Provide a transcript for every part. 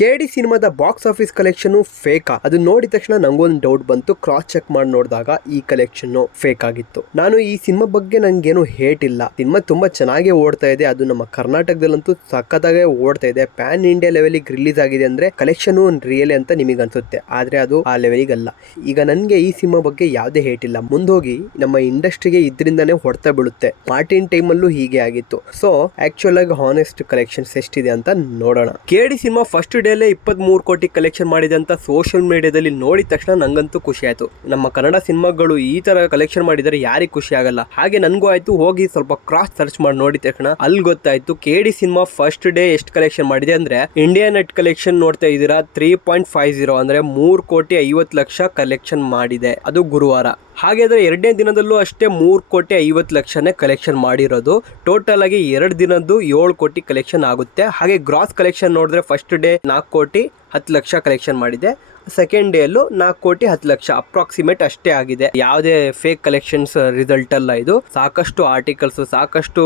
ಕೆಡಿ ಸಿನಿಮಾದ box office collection fake. ಅದು ನೋಡಿದ ತಕ್ಷಣ ನಂಗೊಂದು ಡೌಟ್ ಬಂತು. ಕ್ರಾಸ್ ಚೆಕ್ ಮಾಡಿ ನೋಡಿದಾಗ ಈ ಕಲೆಕ್ಷನ್ ಫೇಕ್ ಆಗಿತ್ತು. ನಾನು ಈ ಸಿನಿಮಾ ಬಗ್ಗೆ ನಂಗೇನು ಹೇಟ್ ಇಲ್ಲ. ಸಿನಿಮಾ ತುಂಬಾ ಚೆನ್ನಾಗಿ ಓಡ್ತಾ ಇದೆ. ಅದು ನಮ್ಮ ಕರ್ನಾಟಕದಲ್ಲಂತೂ ಸಖತ್ತಾಗೆ ಓಡ್ತಾ ಇದೆ. ಪ್ಯಾನ್ ಇಂಡಿಯಾ ಲೆವೆಲಿಗೆ ರಿಲೀಸ್ ಆಗಿದೆ ಅಂದ್ರೆ ಕಲೆಕ್ಷನ್ ರಿಯಲ್ ಅಂತ ನಿಮಗೆ ಅನ್ಸುತ್ತೆ, ಆದ್ರೆ ಅದು ಆ ಲೆವೆಲಿಗೆ ಅಲ್ಲ. ಈಗ ನನ್ಗೆ ಈ ಸಿನಿಮಾ ಬಗ್ಗೆ ಯಾವುದೇ ಹೇಟ್ ಇಲ್ಲ. ಮುಂದೋಗಿ ನಮ್ಮ ಇಂಡಸ್ಟ್ರಿಗೆ ಇದರಿಂದಾನೇ ಹೊಡ್ತಾ ಬೀಳುತ್ತೆ. ಮಾರ್ಟಿನ್ ಟೈಮ್ ಅಲ್ಲೂ ಹೀಗೆ ಆಗಿತ್ತು. ಸೊ ಆಕ್ಚುಲ್ ಆಗಿ ಹಾನೆಸ್ಟ್ ಕಲೆಕ್ಷನ್ಸ್ ಎಷ್ಟಿದೆ ಅಂತ ನೋಡೋಣ. ಕೆಡಿ ಸಿನಿಮಾ ಫಸ್ಟ್ ಡೇ 23 ಕೋಟಿ ಕಲೆಕ್ಷನ್ ಮಾಡಿದೆ ಅಂತ ಸೋಷಿಯಲ್ ಮೀಡಿಯಾದಲ್ಲಿ ನೋಡಿದ ತಕ್ಷಣ ನಂಗಂತೂ ಖುಷಿ ಆಯ್ತು. ನಮ್ಮ ಕನ್ನಡ ಸಿನಿಮಾಗಳು ಈ ತರ ಕಲೆಕ್ಷನ್ ಮಾಡಿದರೆ ಯಾರಿಗೆ ಖುಷಿ ಆಗಲ್ಲ. ಹಾಗೆ ನನ್ಗೂ ಆಯ್ತು. ಹೋಗಿ ಸ್ವಲ್ಪ ಕ್ರಾಸ್ ಸರ್ಚ್ ಮಾಡಿ ನೋಡಿದ ತಕ್ಷಣ ಅಲ್ಲಿ ಗೊತ್ತಾಯ್ತು ಕೆಡಿ ಸಿನಿಮಾ ಫಸ್ಟ್ ಡೇ ಎಷ್ಟು ಕಲೆಕ್ಷನ್ ಮಾಡಿದೆ ಅಂದ್ರೆ ಇಂಡಿಯಾ ನೆಟ್ ಕಲೆಕ್ಷನ್ ನೋಡ್ತಾ ಇದ್ದೀರಾ 3.50 ಅಂದ್ರೆ 3,50,00,000 ಕಲೆಕ್ಷನ್ ಮಾಡಿದೆ. ಅದು ಗುರುವಾರ. ಹಾಗಾದ್ರೆ ಎರಡನೇ ದಿನದಲ್ಲೂ ಅಷ್ಟೇ 3,50,00,000 ಕಲೆಕ್ಷನ್ ಮಾಡಿರೋದು. ಟೋಟಲ್ ಆಗಿ 2 ದಿನದ್ದು 7 ಕೋಟಿ ಕಲೆಕ್ಷನ್ ಆಗುತ್ತೆ. ಹಾಗೆ ಗ್ರಾಸ್ ಕಲೆಕ್ಷನ್ ನೋಡಿದ್ರೆ ಫಸ್ಟ್ ಡೇ 4,10,00,000 ಕಲೆಕ್ಷನ್ ಮಾಡಿದೆ. ಸೆಕೆಂಡ್ ಡೇ ಅಲ್ಲೂ 4,10,00,000 ಅಪ್ರಾಕ್ಸಿಮೇಟ್ ಅಷ್ಟೇ ಆಗಿದೆ. ಯಾವುದೇ ಫೇಕ್ ಕಲೆಕ್ಷನ್ಸ್ ರಿಸಲ್ಟ್ ಅಲ್ಲ ಇದು. ಸಾಕಷ್ಟು ಆರ್ಟಿಕಲ್ಸ್, ಸಾಕಷ್ಟು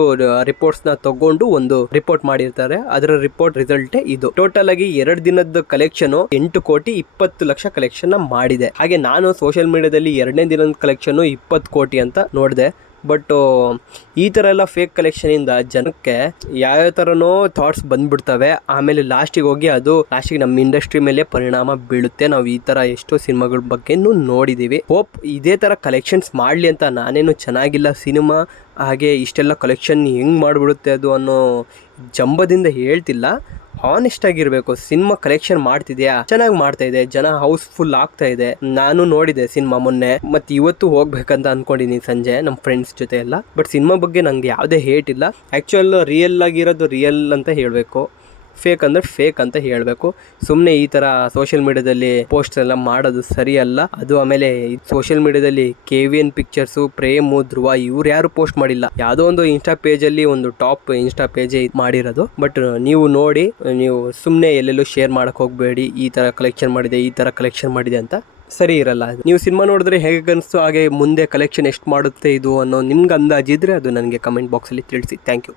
ರಿಪೋರ್ಟ್ಸ್ ನ ತಗೊಂಡು ಒಂದು ರಿಪೋರ್ಟ್ ಮಾಡಿರ್ತಾರೆ. ಅದರ ರಿಪೋರ್ಟ್ ರಿಸಲ್ಟ್ ಇದು. ಟೋಟಲ್ ಆಗಿ 2 ದಿನದ ಕಲೆಕ್ಷನ್ 8,20,00,000 ಕಲೆಕ್ಷನ್ ಮಾಡಿದೆ. ಹಾಗೆ ನಾನು ಸೋಷಿಯಲ್ ಮೀಡಿಯಾದಲ್ಲಿ 2ನೇ ದಿನದ ಕಲೆಕ್ಷನ್ 20 ಕೋಟಿ ಅಂತ ನೋಡಿದೆ. ಬಟ್ ಈ ಥರ ಎಲ್ಲ ಫೇಕ್ ಕಲೆಕ್ಷನಿಂದ ಜನಕ್ಕೆ ಯಾವ್ಯಾವ ಥರನೋ ಥಾಟ್ಸ್ ಬಂದ್ಬಿಡ್ತವೆ. ಆಮೇಲೆ ಲಾಸ್ಟಿಗೆ ಹೋಗಿ ಅದು ಲಾಸ್ಟಿಗೆ ನಮ್ಮ ಇಂಡಸ್ಟ್ರಿ ಮೇಲೆ ಪರಿಣಾಮ ಬೀಳುತ್ತೆ. ನಾವು ಈ ಥರ ಎಷ್ಟೋ ಸಿನಿಮಾಗಳ ಬಗ್ಗೆನೂ ನೋಡಿದ್ದೀವಿ. ಹೋಪ್ ಇದೇ ಥರ ಕಲೆಕ್ಷನ್ಸ್ ಮಾಡಲಿ ಅಂತ. ನಾನೇನು ಚೆನ್ನಾಗಿಲ್ಲ ಸಿನಿಮಾ, ಹಾಗೆ ಇಷ್ಟೆಲ್ಲ ಕಲೆಕ್ಷನ್ ಹೆಂಗೆ ಮಾಡಿಬಿಡುತ್ತೆ ಅದು ಅನ್ನೋ ಜಂಬದಿಂದ ಹೇಳ್ತಿಲ್ಲ. ಹಾನೆಸ್ಟ್ ಆಗಿರಬೇಕು. ಸಿನಿಮಾ ಕಲೆಕ್ಷನ್ ಮಾಡ್ತಿದ್ಯಾ, ಚೆನ್ನಾಗಿ ಮಾಡ್ತಾ ಇದೆ, ಜನ ಹೌಸ್ಫುಲ್ ಆಗ್ತಾ ಇದೆ. ನಾನು ನೋಡಿದೆ ಸಿನಿಮಾ ಮೊನ್ನೆ, ಮತ್ತೆ ಇವತ್ತು ಹೋಗ್ಬೇಕಂತ ಅನ್ಕೊಂಡಿದ್ದೀನಿ ಸಂಜೆ ನಮ್ಮ ಫ್ರೆಂಡ್ಸ್ ಜೊತೆ ಎಲ್ಲ. ಬಟ್ ಸಿನಿಮಾ ಬಗ್ಗೆ ನಂಗೆ ಯಾವುದೇ ಹೇಟ್ ಇಲ್ಲ. ಆ್ಯಕ್ಚುಯಲ್ ರಿಯಲ್ ಆಗಿರೋದು ರಿಯಲ್ ಅಂತ ಹೇಳಬೇಕು, ಫೇಕ್ ಅಂದರೆ ಫೇಕ್ ಅಂತ ಹೇಳಬೇಕು. ಸುಮ್ಮನೆ ಈ ಥರ ಸೋಷಿಯಲ್ ಮೀಡಿಯಾದಲ್ಲಿ ಪೋಸ್ಟ್ ಎಲ್ಲ ಮಾಡೋದು ಸರಿಯಲ್ಲ. ಅದು ಆಮೇಲೆ ಸೋಷಿಯಲ್ ಮೀಡಿಯಾದಲ್ಲಿ KVN ಪಿಕ್ಚರ್ಸು, ಪ್ರೇಮು, ಧ್ರುವ ಇವ್ರು ಯಾರು ಪೋಸ್ಟ್ ಮಾಡಿಲ್ಲ. ಯಾವುದೋ ಒಂದು ಇನ್ಸ್ಟಾ ಪೇಜಲ್ಲಿ ಒಂದು ಟಾಪ್ ಇನ್ಸ್ಟಾ ಪೇಜ್ ಮಾಡಿರೋದು. ಬಟ್ ನೀವು ನೋಡಿ, ನೀವು ಸುಮ್ಮನೆ ಎಲ್ಲೆಲ್ಲೂ ಶೇರ್ ಮಾಡಕ್ಕೆ ಹೋಗಬೇಡಿ. ಈ ಥರ ಕಲೆಕ್ಷನ್ ಮಾಡಿದೆ, ಈ ಥರ ಕಲೆಕ್ಷನ್ ಮಾಡಿದೆ ಅಂತ ಸರಿ ಇರಲ್ಲ. ನೀವು ಸಿನಿಮಾ ನೋಡಿದ್ರೆ ಹೇಗೆ ಅನಿಸ್ತು, ಹಾಗೆ ಮುಂದೆ ಕಲೆಕ್ಷನ್ ಎಷ್ಟು ಮಾಡುತ್ತೆ ಇದು ಅನ್ನೋ ನಿಮ್ಗೆ ಅಂದಾಜಿದ್ರೆ ಅದು ನನಗೆ ಕಮೆಂಟ್ ಬಾಕ್ಸಲ್ಲಿ ತಿಳಿಸಿ. Thank you.